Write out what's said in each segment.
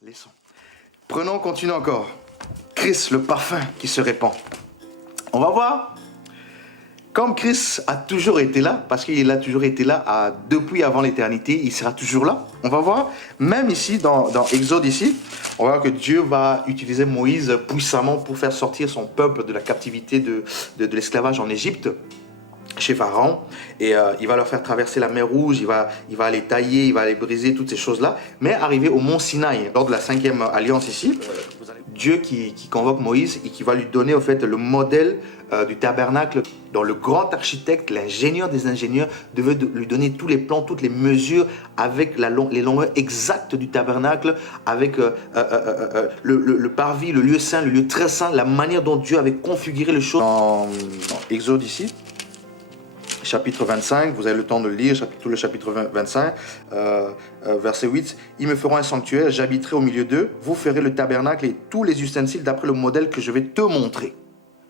Laissons. Prenons, continuons encore. Christ, le parfum qui se répand. On va voir. Comme Christ a toujours été là, parce qu'il a toujours été là depuis avant l'éternité, il sera toujours là. On va voir, même ici, dans Exode ici, on va voir que Dieu va utiliser Moïse puissamment pour faire sortir son peuple de la captivité de l'esclavage en Égypte, chez Pharaon, et il va leur faire traverser la mer Rouge, il va les tailler, il va les briser, toutes ces choses-là. Mais arrivé au mont Sinaï, lors de la 5e alliance ici, Dieu qui convoque Moïse et qui va lui donner au fait le modèle du tabernacle, dont le grand architecte, l'ingénieur des ingénieurs, devait lui donner tous les plans, toutes les mesures avec les longueurs exactes du tabernacle, avec le parvis, le lieu saint, le lieu très saint, la manière dont Dieu avait configuré les choses. Dans Exode ici, chapitre 25, vous avez le temps de le lire, tout le chapitre 25, verset 8. « Ils me feront un sanctuaire, j'habiterai au milieu d'eux, vous ferez le tabernacle et tous les ustensiles d'après le modèle que je vais te montrer. »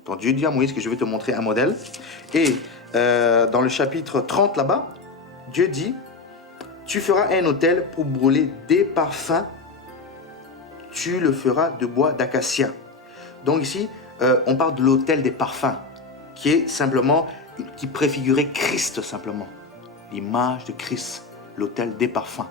Donc Dieu dit à Moïse que je vais te montrer un modèle. Et dans le chapitre 30 là-bas, Dieu dit « Tu feras un autel pour brûler des parfums, tu le feras de bois d'acacia. » Donc ici, on parle de l'autel des parfums, qui est simplement... qui préfigurait Christ simplement, l'image de Christ, l'autel des parfums.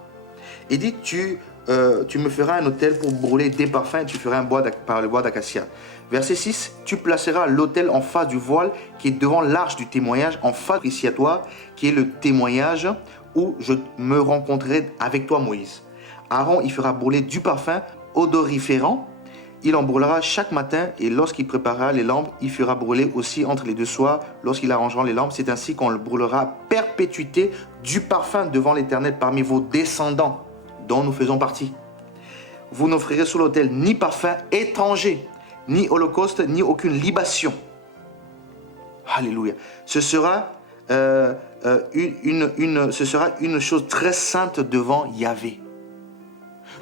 Il dit, tu me feras un autel pour brûler des parfums et tu feras un bois par le bois d'acacia. Verset 6, tu placeras l'autel en face du voile qui est devant l'arche du témoignage, en face propitiatoire, qui est le témoignage où je me rencontrerai avec toi Moïse. Aaron y fera brûler du parfum odoriférant. Il en brûlera chaque matin et lorsqu'il préparera les lampes, il fera brûler aussi entre les deux soirs lorsqu'il arrangera les lampes. C'est ainsi qu'on le brûlera à perpétuité du parfum devant l'Éternel parmi vos descendants dont nous faisons partie. Vous n'offrirez sur l'autel ni parfum étranger, ni holocauste, ni aucune libation. Alléluia. Ce sera une chose très sainte devant Yahvé.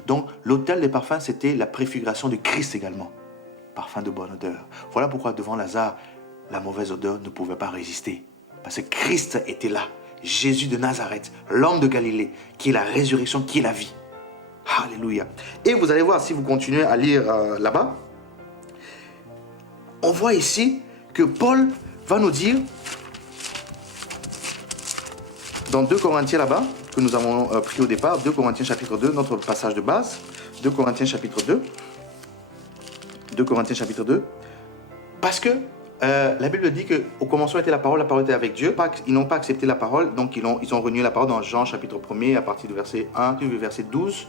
Donc, l'autel des parfums, c'était la préfiguration de Christ également. Parfum de bonne odeur. Voilà pourquoi devant Lazare, la mauvaise odeur ne pouvait pas résister. Parce que Christ était là. Jésus de Nazareth, l'homme de Galilée, qui est la résurrection, qui est la vie. Alléluia. Et vous allez voir, si vous continuez à lire là-bas, on voit ici que Paul va nous dire, dans 2 Corinthiens là-bas, que nous avons pris au départ, 2 Corinthiens chapitre 2, notre passage de base, 2 Corinthiens chapitre 2, 2 Corinthiens chapitre 2, parce que la Bible dit qu'au commencement était la parole était avec Dieu, ils n'ont pas accepté la parole, donc ils ont renié la parole dans Jean chapitre 1er, à partir du verset 1, du verset 12,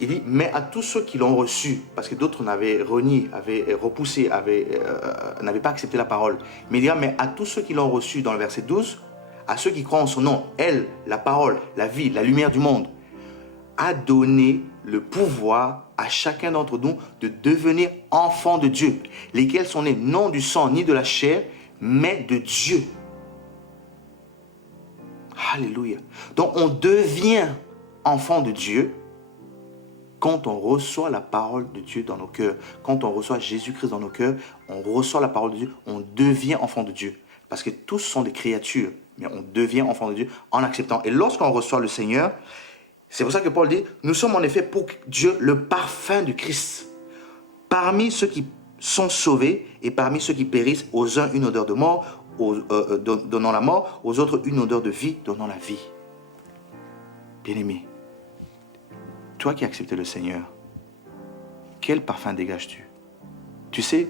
il dit, mais à tous ceux qui l'ont reçu, parce que d'autres n'avaient renié, avaient repoussé, n'avaient pas accepté la parole, mais il dit, mais à tous ceux qui l'ont reçu dans le verset 12, à ceux qui croient en son nom, elle, la parole, la vie, la lumière du monde, a donné le pouvoir à chacun d'entre nous de devenir enfants de Dieu, lesquels sont nés non du sang ni de la chair, mais de Dieu. Alléluia. Donc on devient enfant de Dieu quand on reçoit la parole de Dieu dans nos cœurs. Quand on reçoit Jésus-Christ dans nos cœurs, on reçoit la parole de Dieu, on devient enfant de Dieu. Parce que tous sont des créatures, mais on devient enfant de Dieu en acceptant. Et lorsqu'on reçoit le Seigneur, c'est pour ça que Paul dit, nous sommes en effet pour Dieu le parfum du Christ. Parmi ceux qui sont sauvés et parmi ceux qui périssent, aux uns une odeur de mort, donnant la mort, aux autres une odeur de vie, donnant la vie. Bien-aimé, toi qui as accepté le Seigneur, quel parfum dégages-tu? Tu sais,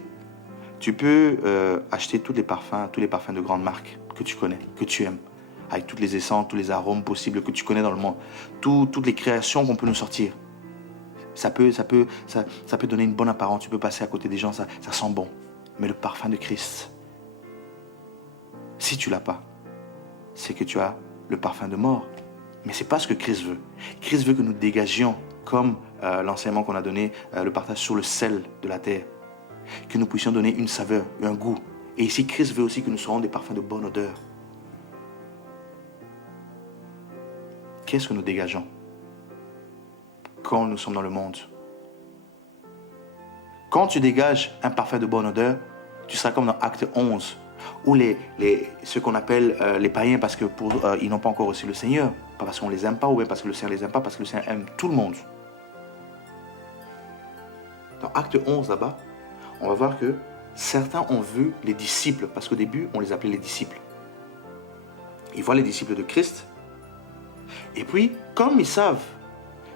tu peux acheter tous les parfums de grandes marques que tu connais, que tu aimes, avec toutes les essences, tous les arômes possibles que tu connais dans le monde, toutes les créations qu'on peut nous sortir. Ça peut donner une bonne apparence, tu peux passer à côté des gens, ça sent bon. Mais le parfum de Christ, si tu l'as pas, c'est que tu as le parfum de mort. Mais c'est pas ce que Christ veut. Christ veut que nous dégagions, comme l'enseignement qu'on a donné, le partage sur le sel de la terre, que nous puissions donner une saveur, un goût. Et ici, Christ veut aussi que nous soyons des parfums de bonne odeur. Qu'est-ce que nous dégageons quand nous sommes dans le monde? Quand tu dégages un parfum de bonne odeur, tu seras comme dans Acte 11, où ceux qu'on appelle les païens, parce que ils n'ont pas encore reçu le Seigneur, pas parce qu'on les aime pas, ou bien parce que le Seigneur les aime pas, parce que le Seigneur aime tout le monde. Dans Acte 11, là-bas, on va voir que certains ont vu les disciples, parce qu'au début, on les appelait les disciples. Ils voient les disciples de Christ. Et puis, comme ils savent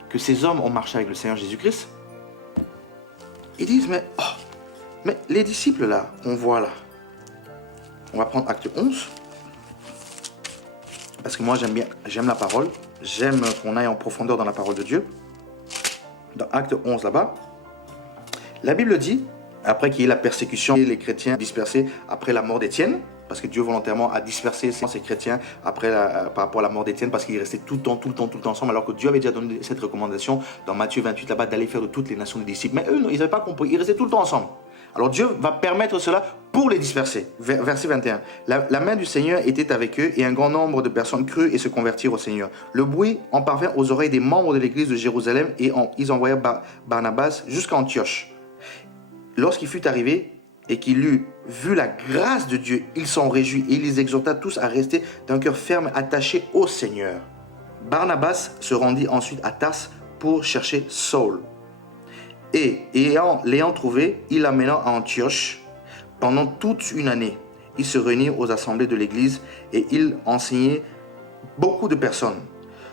que ces hommes ont marché avec le Seigneur Jésus-Christ, ils disent, mais les disciples là, qu'on voit là, on va prendre Acte 11, parce que moi j'aime la parole, j'aime qu'on aille en profondeur dans la parole de Dieu. Dans Acte 11 là-bas, la Bible dit, après qu'il y ait la persécution et les chrétiens dispersés après la mort d'Étienne, parce que Dieu volontairement a dispersé ces chrétiens par rapport à la mort d'Étienne, parce qu'ils restaient tout le temps ensemble, alors que Dieu avait déjà donné cette recommandation dans Matthieu 28 là-bas d'aller faire de toutes les nations des disciples. Mais eux, ils n'avaient pas compris, ils restaient tout le temps ensemble. Alors Dieu va permettre cela pour les disperser. Verset 21. La main du Seigneur était avec eux et un grand nombre de personnes crurent et se convertirent au Seigneur. Le bruit en parvint aux oreilles des membres de l'église de Jérusalem et ils envoyèrent Barnabas jusqu'à Antioche. Lorsqu'il fut arrivé et qu'il eut vu la grâce de Dieu, il s'en réjouit et il les exhorta tous à rester d'un cœur ferme attaché au Seigneur. Barnabas se rendit ensuite à Tarse pour chercher Saul. Et l'ayant trouvé, il l'amena à Antioche. Pendant toute une année, il se réunit aux assemblées de l'église et il enseignait beaucoup de personnes.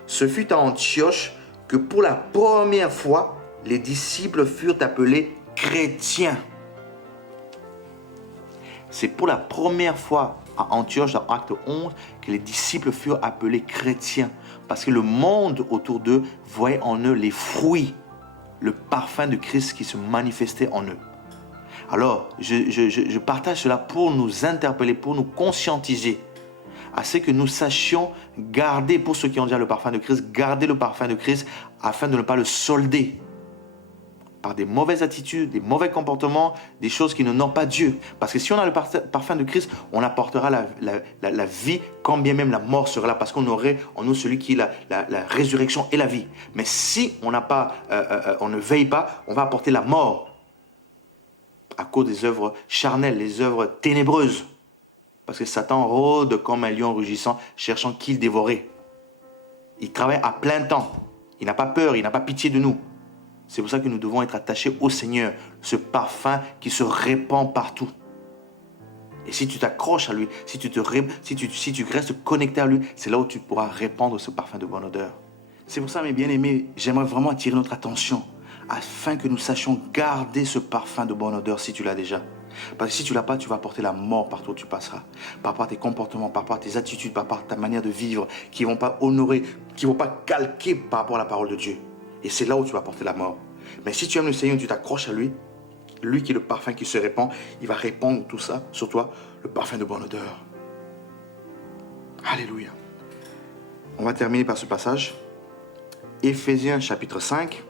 Ce fut à Antioche que pour la première fois, les disciples furent appelés chrétiens. C'est pour la première fois à Antioche, dans Acte 11, que les disciples furent appelés chrétiens. Parce que le monde autour d'eux voyait en eux les fruits, le parfum de Christ qui se manifestait en eux. Alors, je partage cela pour nous interpeller, pour nous conscientiser, à ce que nous sachions garder, pour ceux qui ont déjà le parfum de Christ, garder le parfum de Christ afin de ne pas le solder par des mauvaises attitudes, des mauvais comportements, des choses qui n'honorent pas Dieu. Parce que si on a le parfum de Christ, on apportera la vie, quand bien même la mort sera là, parce qu'on aurait en nous celui qui est la résurrection et la vie. Mais si on on ne veille pas, on va apporter la mort à cause des œuvres charnelles, les œuvres ténébreuses. Parce que Satan rôde comme un lion rugissant, cherchant qui le dévorer. Il travaille à plein temps. Il n'a pas peur, il n'a pas pitié de nous. C'est pour ça que nous devons être attachés au Seigneur, ce parfum qui se répand partout. Et si tu t'accroches à lui, si tu restes connecté à lui, c'est là où tu pourras répandre ce parfum de bonne odeur. C'est pour ça, mes bien-aimés, j'aimerais vraiment attirer notre attention afin que nous sachions garder ce parfum de bonne odeur si tu l'as déjà. Parce que si tu ne l'as pas, tu vas porter la mort partout où tu passeras. Par rapport à tes comportements, par rapport à tes attitudes, par rapport à ta manière de vivre, qui ne vont pas honorer, qui ne vont pas calquer par rapport à la parole de Dieu. Et c'est là où tu vas porter la mort. Mais si tu aimes le Seigneur, tu t'accroches à lui, lui qui est le parfum qui se répand, il va répandre tout ça sur toi, le parfum de bonne odeur. Alléluia. On va terminer par ce passage. Éphésiens chapitre 5.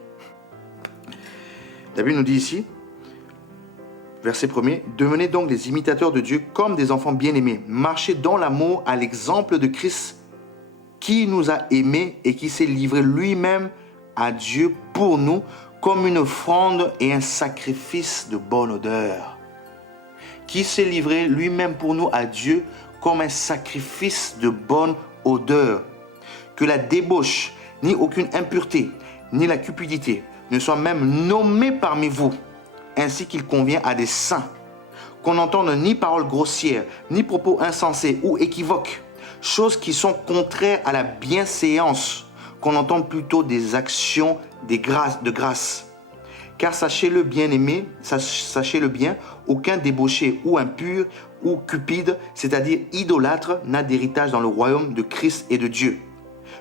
La Bible nous dit ici, verset 1er, « Devenez donc des imitateurs de Dieu comme des enfants bien-aimés. Marchez dans l'amour à l'exemple de Christ qui nous a aimés et qui s'est livré lui-même à Dieu pour nous comme une offrande et un sacrifice de bonne odeur. » Qui s'est livré lui-même pour nous à Dieu comme un sacrifice de bonne odeur. Que la débauche, ni aucune impureté, ni la cupidité ne soient même nommées parmi vous, ainsi qu'il convient à des saints. Qu'on n'entende ni paroles grossières, ni propos insensés ou équivoques, choses qui sont contraires à la bienséance, qu'on entende plutôt des actions de grâce. Car sachez-le bien-aimé, sachez-le bien, aucun débauché ou impur ou cupide, c'est-à-dire idolâtre, n'a d'héritage dans le royaume de Christ et de Dieu.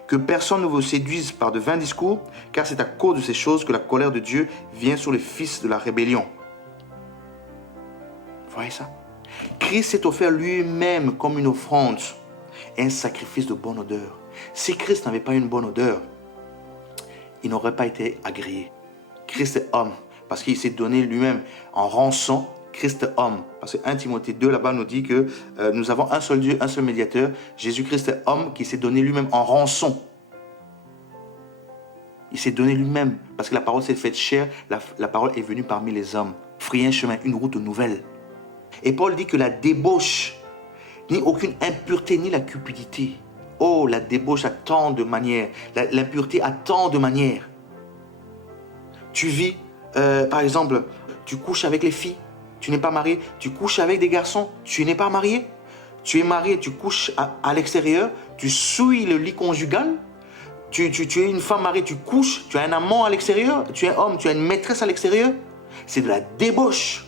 Que personne ne vous séduise par de vains discours, car c'est à cause de ces choses que la colère de Dieu vient sur les fils de la rébellion. Vous voyez ça? Christ s'est offert lui-même comme une offrande et un sacrifice de bonne odeur. Si Christ n'avait pas une bonne odeur, il n'aurait pas été agréé. Christ est homme, parce qu'il s'est donné lui-même en rançon. Christ est homme, parce que 1 Timothée 2 là-bas nous dit que nous avons un seul Dieu, un seul médiateur. Jésus-Christ est homme qui s'est donné lui-même en rançon. Il s'est donné lui-même, parce que la parole s'est faite chair, la parole est venue parmi les hommes. Frayer un chemin, une route nouvelle. Et Paul dit que la débauche, ni aucune impureté, ni la cupidité. Oh, la débauche a tant de manières, l'impureté a tant de manières. Tu vis par exemple, tu couches avec les filles, tu n'es pas marié. Tu couches avec des garçons, tu n'es pas marié. Tu es marié, tu couches à l'extérieur, tu souilles le lit conjugal. Tu es une femme mariée, tu couches, tu as un amant à l'extérieur, tu es homme, tu as une maîtresse à l'extérieur. C'est de la débauche.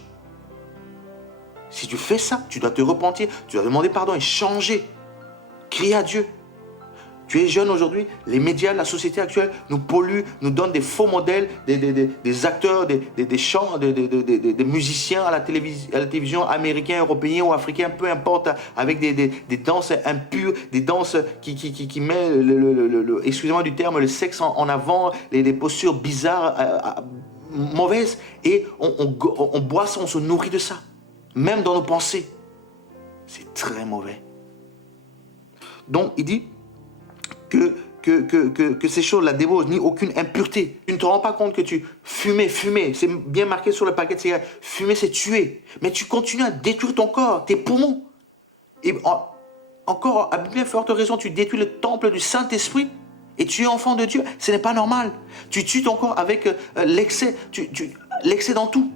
Si tu fais ça, tu dois te repentir, tu dois demander pardon et changer. Crier à Dieu. Tu es jeune aujourd'hui, les médias, la société actuelle nous polluent, nous donnent des faux modèles, des acteurs, des chants, des musiciens à la télévision américains, européens ou africains, peu importe, avec des danses impures, des danses qui mettent, excusez-moi du terme, le sexe en avant, les postures bizarres, mauvaises, et on boit ça, on se nourrit de ça, même dans nos pensées. C'est très mauvais. Donc, il dit que ces choses, la débauche, ni aucune impureté. Tu ne te rends pas compte que tu fumer, c'est bien marqué sur le paquet de cigarettes. Fumer, c'est tuer. Mais tu continues à détruire ton corps, tes poumons. Et encore, à bien forte raison, tu détruis le temple du Saint-Esprit et tu es enfant de Dieu. Ce n'est pas normal. Tu tues ton corps avec l'excès. L'excès dans tout.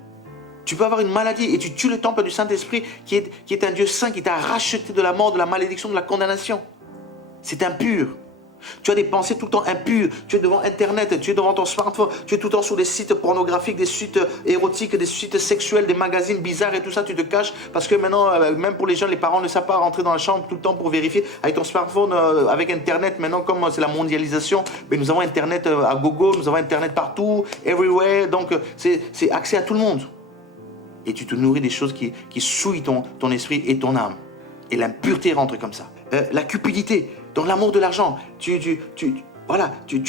Tu peux avoir une maladie et tu tues le temple du Saint-Esprit qui est un Dieu saint qui t'a racheté de la mort, de la malédiction, de la condamnation. C'est impur. Tu as des pensées tout le temps impures. Tu es devant Internet, tu es devant ton smartphone, tu es tout le temps sur des sites pornographiques, des sites érotiques, des sites sexuels, des magazines bizarres et tout ça. Tu te caches parce que maintenant, même pour les jeunes, les parents ne savent pas rentrer dans la chambre tout le temps pour vérifier. Avec ton smartphone, avec Internet, maintenant, comme c'est la mondialisation, mais nous avons Internet à gogo, nous avons Internet partout, everywhere. Donc, c'est accès à tout le monde. Et tu te nourris des choses qui souillent ton esprit et ton âme. Et l'impureté rentre comme ça. La cupidité, donc l'amour de l'argent. Tu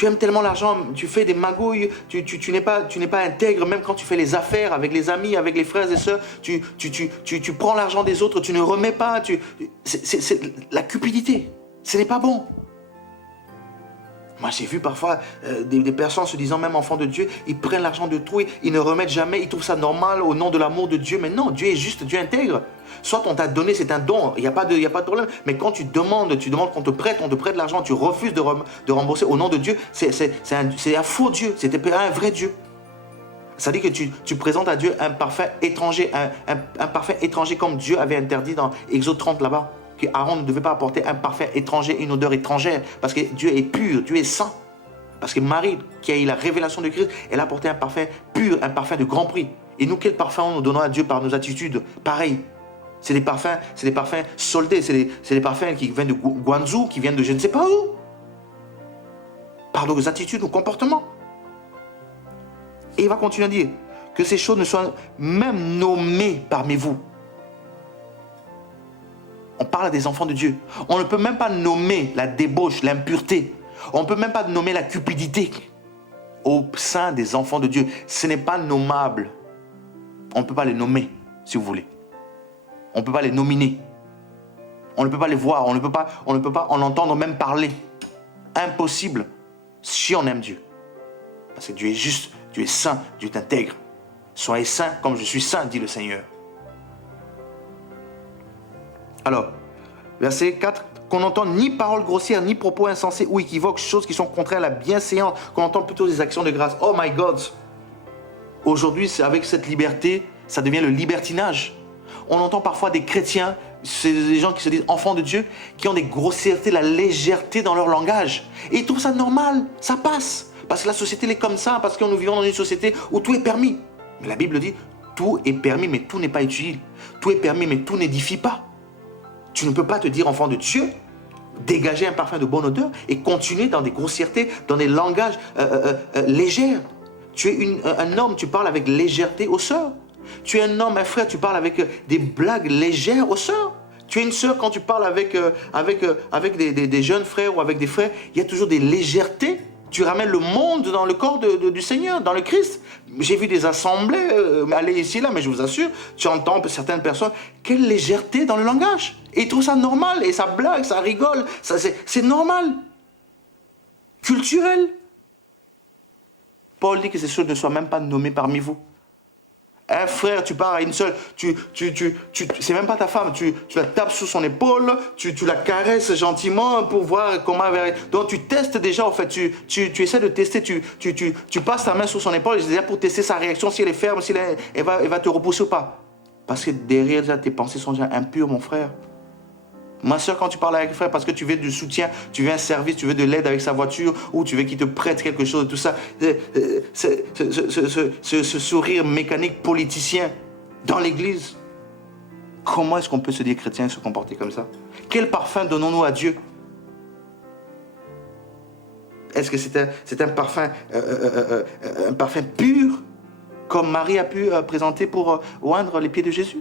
aimes tellement l'argent, tu fais des magouilles, tu n'es pas intègre, même quand tu fais les affaires avec les amis, avec les frères et sœurs, tu prends l'argent des autres, tu ne remets pas. C'est la cupidité. Ce n'est pas bon. Moi, j'ai vu parfois des personnes se disant même enfants de Dieu, ils prennent l'argent de tout, ils ne remettent jamais, ils trouvent ça normal au nom de l'amour de Dieu. Mais non, Dieu est juste, Dieu intègre. Soit on t'a donné, c'est un don, il n'y a pas de problème. Mais quand tu demandes qu'on te prête, on te prête l'argent, tu refuses de rembourser au nom de Dieu, c'est un faux Dieu, c'était pas un vrai Dieu. Ça dit que tu présentes à Dieu un parfum étranger, un parfum étranger comme Dieu avait interdit dans Exode 30 là-bas. Que Aaron ne devait pas apporter un parfum étranger, une odeur étrangère, parce que Dieu est pur, Dieu est saint. Parce que Marie, qui a eu la révélation de Christ, elle a apporté un parfum pur, un parfum de grand prix. Et nous, quel parfum nous donnons à Dieu par nos attitudes? Pareil. C'est des parfums soldés, c'est des parfums qui viennent de Guangzhou, qui viennent de je ne sais pas où. Par nos attitudes, nos comportements. Et il va continuer à dire que ces choses ne soient même nommées parmi vous. On parle des enfants de Dieu. On ne peut même pas nommer la débauche, l'impureté. On ne peut même pas nommer la cupidité au sein des enfants de Dieu. Ce n'est pas nommable. On ne peut pas les nommer, si vous voulez. On ne peut pas les nominer. On ne peut pas les voir. On ne peut pas en entendre même parler. Impossible si on aime Dieu. Parce que Dieu est juste, Dieu est saint, Dieu est intègre. Soyez saints comme je suis saint, dit le Seigneur. Alors, verset 4, qu'on n'entend ni paroles grossières, ni propos insensés ou équivoques, choses qui sont contraires à la bienséance, qu'on entend plutôt des actions de grâce. Oh my God! Aujourd'hui, avec cette liberté, ça devient le libertinage. On entend parfois des chrétiens, c'est des gens qui se disent enfants de Dieu, qui ont des grossièretés, la légèreté dans leur langage. Et ils trouvent ça normal, ça passe. Parce que la société elle est comme ça, parce que nous vivons dans une société où tout est permis. Mais la Bible dit, tout est permis, mais tout n'est pas utile. Tout est permis, mais tout n'édifie pas. Tu ne peux pas te dire enfant de Dieu, dégager un parfum de bonne odeur et continuer dans des grossièretés, dans des langages légers. Tu es un homme, tu parles avec légèreté aux sœurs. Tu es un homme, un frère, tu parles avec des blagues légères aux sœurs. Tu es une sœur, quand tu parles avec des jeunes frères ou avec des frères, il y a toujours des légèretés. Tu ramènes le monde dans le corps du Seigneur, dans le Christ. J'ai vu des assemblées aller ici, là, mais je vous assure, tu entends certaines personnes, quelle légèreté dans le langage. Et ils trouvent ça normal, et ça blague, ça rigole, c'est normal. Culturel. Paul dit que ces choses ne soient même pas nommées parmi vous. Un frère frère, tu pars à une seule, c'est même pas ta femme, tu la tapes sous son épaule, tu la caresses gentiment pour voir comment elle va. Donc tu testes déjà, en fait, tu essaies de tester, tu passes ta main sous son épaule déjà pour tester sa réaction, si elle est ferme, si elle va te repousser ou pas. Parce que derrière déjà, tes pensées sont déjà impures, mon frère. Ma soeur, quand tu parles avec un frère parce que tu veux du soutien, tu veux un service, tu veux de l'aide avec sa voiture, ou tu veux qu'il te prête quelque chose, tout ça, ce sourire mécanique politicien dans l'église, comment est-ce qu'on peut se dire chrétien et se comporter comme ça? Quel parfum donnons-nous à Dieu? Est-ce que c'est un parfum pur, comme Marie a pu présenter pour oindre les pieds de Jésus?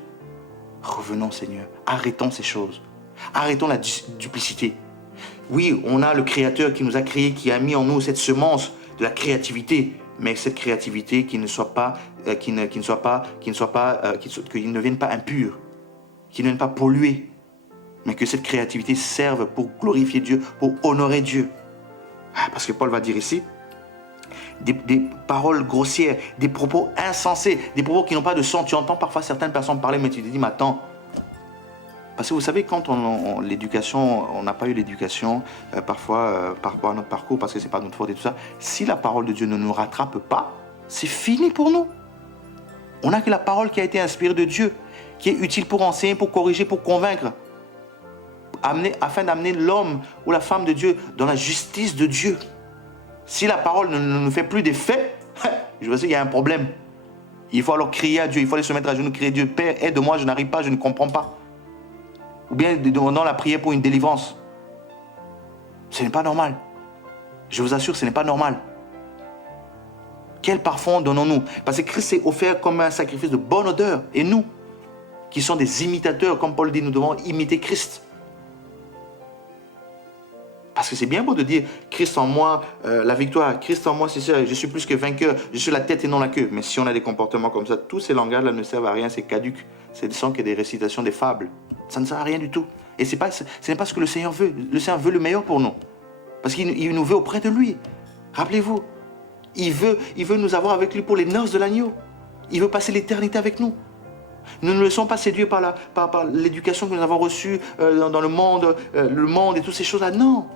Revenons, Seigneur, arrêtons ces choses. Arrêtons la duplicité. Oui, on a le Créateur qui nous a créés, qui a mis en nous cette semence de la créativité, mais cette créativité qui ne vienne pas impure, qui ne vienne pas polluer, mais que cette créativité serve pour glorifier Dieu, pour honorer Dieu. Parce que Paul va dire ici, des paroles grossières, des propos insensés, des propos qui n'ont pas de sens. Tu entends parfois certaines personnes parler, mais tu te dis, mais attends. Parce que vous savez, quand l'éducation, on n'a pas eu l'éducation, parfois par rapport à notre parcours, parce que ce n'est pas notre faute et tout ça, si la parole de Dieu ne nous rattrape pas, c'est fini pour nous. On n'a que la parole qui a été inspirée de Dieu, qui est utile pour enseigner, pour corriger, pour convaincre, afin d'amener l'homme ou la femme de Dieu dans la justice de Dieu. Si la parole ne nous fait plus d'effet, je veux dire, il y a un problème. Il faut alors crier à Dieu, il faut aller se mettre à genoux, crier à Dieu, Père, aide-moi, je n'arrive pas, je ne comprends pas. Ou bien demandant la prière pour une délivrance. Ce n'est pas normal. Je vous assure, ce n'est pas normal. Quel parfum donnons-nous? Parce que Christ s'est offert comme un sacrifice de bonne odeur. Et nous, qui sommes des imitateurs, comme Paul dit, nous devons imiter Christ. Parce que c'est bien beau de dire Christ en moi, la victoire, Christ en moi, c'est ça, je suis plus que vainqueur, je suis la tête et non la queue. Mais si on a des comportements comme ça, tous ces langages-là ne servent à rien, c'est caduc. Ce ne sont que des récitations, des fables. Ça ne sert à rien du tout. Et ce n'est pas ce que le Seigneur veut. Le Seigneur veut le meilleur pour nous. Parce qu'il nous veut auprès de lui. Rappelez-vous, il veut nous avoir avec lui pour les noces de l'agneau. Il veut passer l'éternité avec nous. Nous ne laissons pas séduire par l'éducation que nous avons reçue dans le monde et toutes ces choses-là. Non.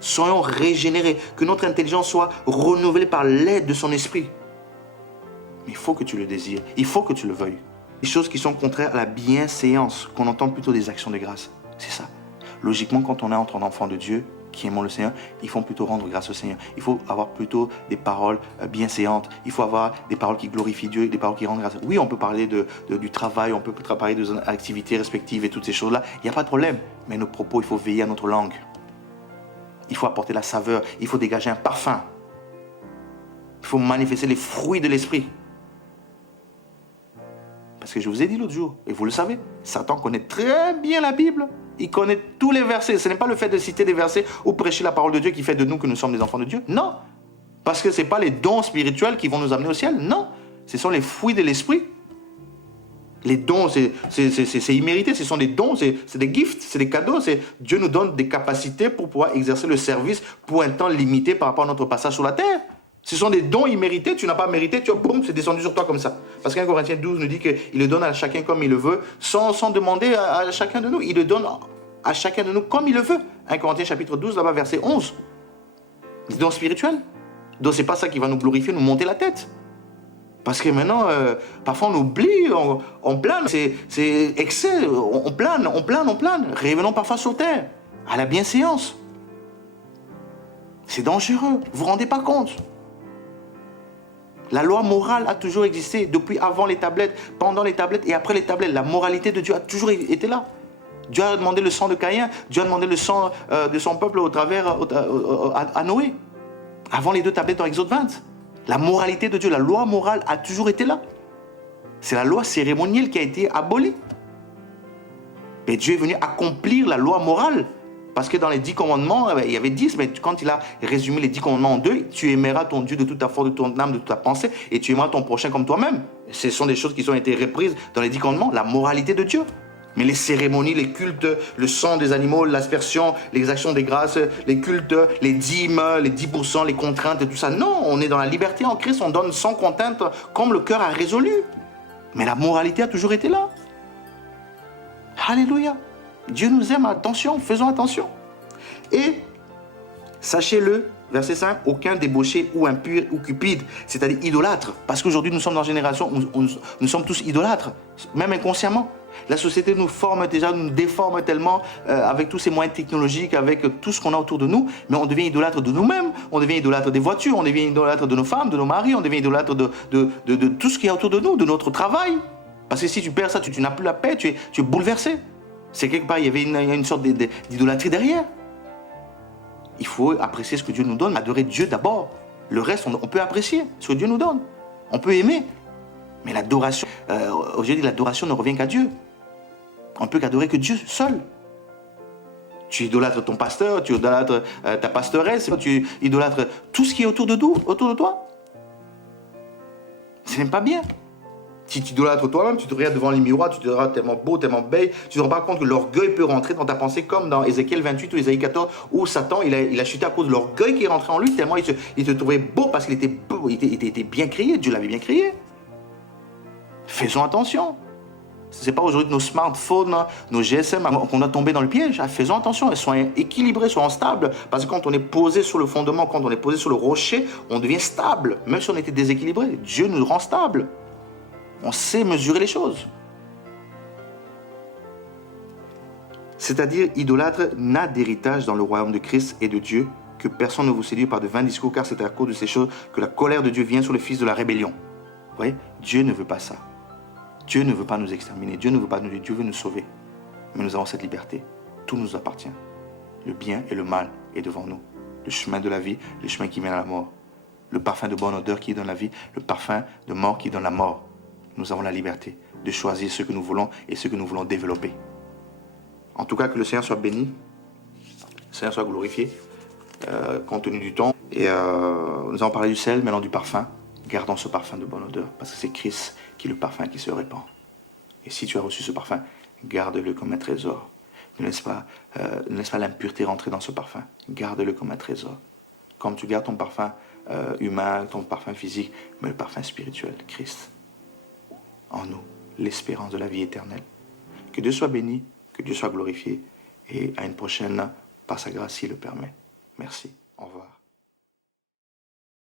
Soyons régénérés, que notre intelligence soit renouvelée par l'aide de son esprit. Mais il faut que tu le désires, il faut que tu le veuilles. Les choses qui sont contraires à la bienséance, qu'on entend plutôt des actions de grâce. C'est ça. Logiquement, quand on est entre un enfant de Dieu, qui aimons le Seigneur, il faut plutôt rendre grâce au Seigneur. Il faut avoir plutôt des paroles bienséantes. Il faut avoir des paroles qui glorifient Dieu, des paroles qui rendent grâce. Oui, on peut parler du travail, on peut parler de nos activités respectives et toutes ces choses-là. Il n'y a pas de problème. Mais nos propos, il faut veiller à notre langue. Il faut apporter la saveur. Il faut dégager un parfum. Il faut manifester les fruits de l'esprit. Parce que je vous ai dit l'autre jour, et vous le savez, Satan connaît très bien la Bible. Il connaît tous les versets. Ce n'est pas le fait de citer des versets ou prêcher la parole de Dieu qui fait de nous que nous sommes des enfants de Dieu. Non. Parce que ce n'est pas les dons spirituels qui vont nous amener au ciel. Non. Ce sont les fruits de l'esprit. Les dons, c'est immérité. Ce sont des dons, c'est des gifts, c'est des cadeaux. Dieu nous donne des capacités pour pouvoir exercer le service pour un temps limité par rapport à notre passage sur la terre. Ce sont des dons immérités, tu n'as pas mérité, boum, c'est descendu sur toi comme ça. Parce qu'un Corinthiens 12 nous dit qu'il le donne à chacun comme il le veut, sans demander à chacun de nous. Il le donne à chacun de nous comme il le veut. 1 Corinthiens chapitre 12, là-bas, verset 11. Des dons spirituels. Donc c'est pas ça qui va nous glorifier, nous monter la tête. Parce que maintenant, parfois on oublie, on plane, c'est excès, on plane. Revenons parfois sur terre, à la bienséance. C'est dangereux, vous ne vous rendez pas compte. La loi morale a toujours existé, depuis avant les tablettes, pendant les tablettes et après les tablettes. La moralité de Dieu a toujours été là. Dieu a demandé le sang de Caïn, Dieu a demandé le sang de son peuple au travers à Noé. Avant les 2 tablettes dans Exode 20. La moralité de Dieu, la loi morale a toujours été là. C'est la loi cérémonielle qui a été abolie. Mais Dieu est venu accomplir la loi morale. Parce que dans les 10 commandements, il y avait 10, mais quand il a résumé les 10 commandements en 2, tu aimeras ton Dieu de toute ta force, de ton âme, de toute ta pensée, et tu aimeras ton prochain comme toi-même. Ce sont des choses qui ont été reprises dans les 10 commandements, la moralité de Dieu. Mais les cérémonies, les cultes, le sang des animaux, l'aspersion, les actions des grâces, les cultes, les dîmes, les 10%, les contraintes et tout ça. Non, on est dans la liberté en Christ, on donne sans contrainte comme le cœur a résolu. Mais la moralité a toujours été là. Alléluia. Dieu nous aime, attention, faisons attention. Et sachez-le, verset 5, aucun débauché ou impur ou cupide, c'est-à-dire idolâtre. Parce qu'aujourd'hui, nous sommes dans une génération où nous sommes tous idolâtres, même inconsciemment. La société nous forme déjà, nous déforme tellement avec tous ces moyens technologiques, avec tout ce qu'on a autour de nous, mais on devient idolâtre de nous-mêmes, on devient idolâtre des voitures, on devient idolâtre de nos femmes, de nos maris, on devient idolâtre de tout ce qui est autour de nous, de notre travail. Parce que si tu perds ça, tu n'as plus la paix, tu es bouleversé. C'est quelque part, il y avait une sorte d'idolâtrie derrière. Il faut apprécier ce que Dieu nous donne, adorer Dieu d'abord. Le reste, on peut apprécier ce que Dieu nous donne. On peut aimer. Mais l'adoration, aujourd'hui, l'adoration ne revient qu'à Dieu. On ne peut qu'adorer que Dieu seul. Tu idolâtres ton pasteur, tu idolâtres ta pastoresse, tu idolâtres tout ce qui est autour de toi. Ce n'est pas bien. Si tu idolâtres toi-même, tu te regardes devant les miroirs, tu te diras tellement beau, tellement belle, tu te rends pas compte que l'orgueil peut rentrer dans ta pensée, comme dans Ézéchiel 28 ou Ésaïe 14, où Satan, il a chuté à cause de l'orgueil qui est rentré en lui, tellement il se trouvait beau parce qu'il était beau, il était bien créé, Dieu l'avait bien créé. Faisons attention. Ce n'est pas aujourd'hui nos smartphones, nos GSM qu'on a tombé dans le piège. Faisons attention, elles sont équilibrées, soient stables. Parce que quand on est posé sur le fondement, quand on est posé sur le rocher, on devient stable. Même si on était déséquilibré, Dieu nous rend stable. On sait mesurer les choses. C'est-à-dire, idolâtre n'a d'héritage dans le royaume de Christ et de Dieu, que personne ne vous séduise par de vains discours, car c'est à cause de ces choses que la colère de Dieu vient sur le fils de la rébellion. Vous voyez, Dieu ne veut pas ça. Dieu ne veut pas nous exterminer, Dieu ne veut pas nous, Dieu veut nous sauver. Mais nous avons cette liberté. Tout nous appartient. Le bien et le mal est devant nous. Le chemin de la vie, le chemin qui mène à la mort. Le parfum de bonne odeur qui donne la vie, le parfum de mort qui donne la mort. Nous avons la liberté de choisir ce que nous voulons et ce que nous voulons développer. En tout cas, que le Seigneur soit béni, le Seigneur soit glorifié, compte tenu du temps. Et nous avons parlé du sel, maintenant du parfum. Gardons ce parfum de bonne odeur, parce que c'est Christ qui est le parfum qui se répand. Et si tu as reçu ce parfum, garde-le comme un trésor. Ne laisse pas l'impureté rentrer dans ce parfum. Garde-le comme un trésor. Comme tu gardes ton parfum humain, ton parfum physique, mais le parfum spirituel, Christ. En nous, l'espérance de la vie éternelle. Que Dieu soit béni, que Dieu soit glorifié, et à une prochaine, par sa grâce, s'il le permet. Merci. Au revoir.